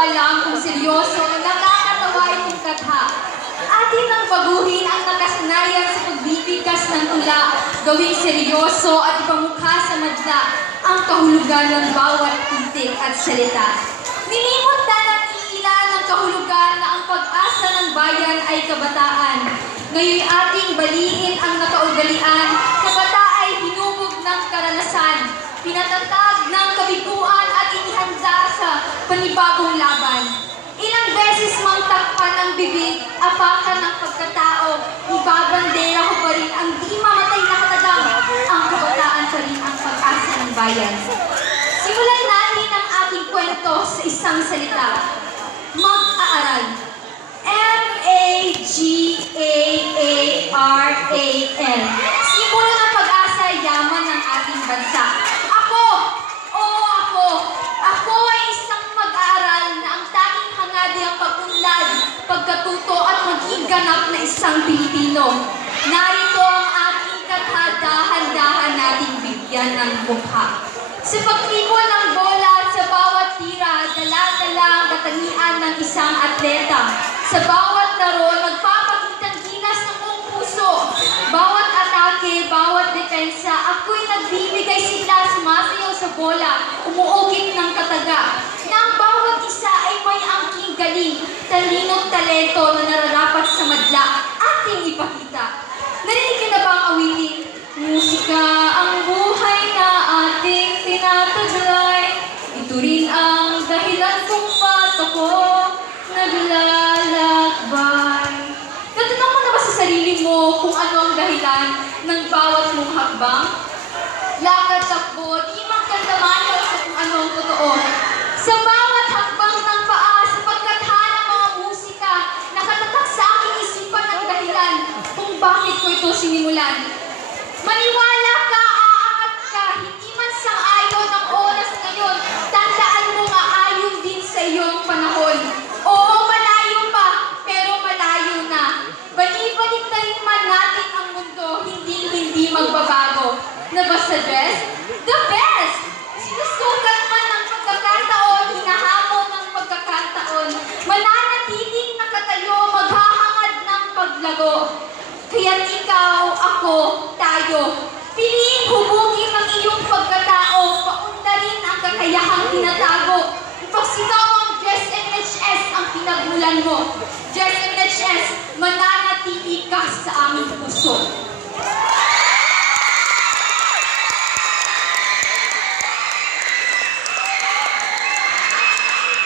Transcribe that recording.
alam kung seryoso, nakakatawa itong katha. Atin ang baguhin ang nakasanayan sa pagbibigkas ng tula, gawing seryoso at ipamukha sa madla ang kahulugan ng bawat titik at salita. Nilimot na ng iilan ng kahulugan na ang pag-asa ng bayan ay kabataan. Ngayon'y ating baliin ang nakaugalian, na bata ay hinubog ng karanasan, pinatatag ng kabiguan at inihanda sa panibagong laban. Ilang beses mang takpan ang bibig, apakan ng pagkatao, ibabandera ko pa rin ang di mamatay na katagang, ang kabataan pa rin ang pag-asa ng bayan. Simulan natin ang ating kwento sa isang salita. Mag-aaral. M-A-G-A-A-R-A-L. Simbolo ng pag-asa, yaman ng ating bansa. Ako ay isang mag-aaral na ang tanging hangad ay ang pag-unlad, pagkatuto at maging ganap na isang Pilipino. Narito ang ating katha, dahan-dahan nating bigyan ng mukha. Sa pagtribol ng bola at sa bawat tira, dala-dala ang katangian ng isang atleta. Sa bawat laro, nagpapakitang ginas ng buong puso. Bawat atake, bawat depensa, ako'y nagbibigay sigla, sumasayaw sa bola, umuugit ng kataga. Na ang bawat isa ay may angking galing, talino't talento na nararapat sa madla, ating ipakita. Narinig ka na ba ang awitin? Musika ang buhay na ating tinataglay. Ito rin ang dahilan kung ba't ako naglalakbay. Natanong mo na ba sa sarili mo kung ano ang dahilan ng bawat mong hakbang? Lakad, takbo, di magkandamayo sa kung ano ang totoo. Sa bawat hakbang ng paa, sa pagkatha ng mga musika, nakatatak sa aking isipan ang dahilan kung bakit ko ito sinimulan. Maniwala ka, aangat ka, hindi man sang-ayon ang oras ngayon, tandaan mo nga ayon din sa iyong panahon. Oo, malayo pa, pero malayo na. Bali-balik na rin man natin ang mundo, hindi magbabago. Na ba sa best? The best! Sinusukat man ng pagkakataon, hinahamon ng pagkakataon, mananatiling nakatayo, maghahangad ng paglago. Kaya't ikaw, ako, tayo, piliin hubugin ang iyong pagkatao, paundarin ang kakayahang tinatago. Ipagsigaw ang Diyos NHS ang pinagmulan mo.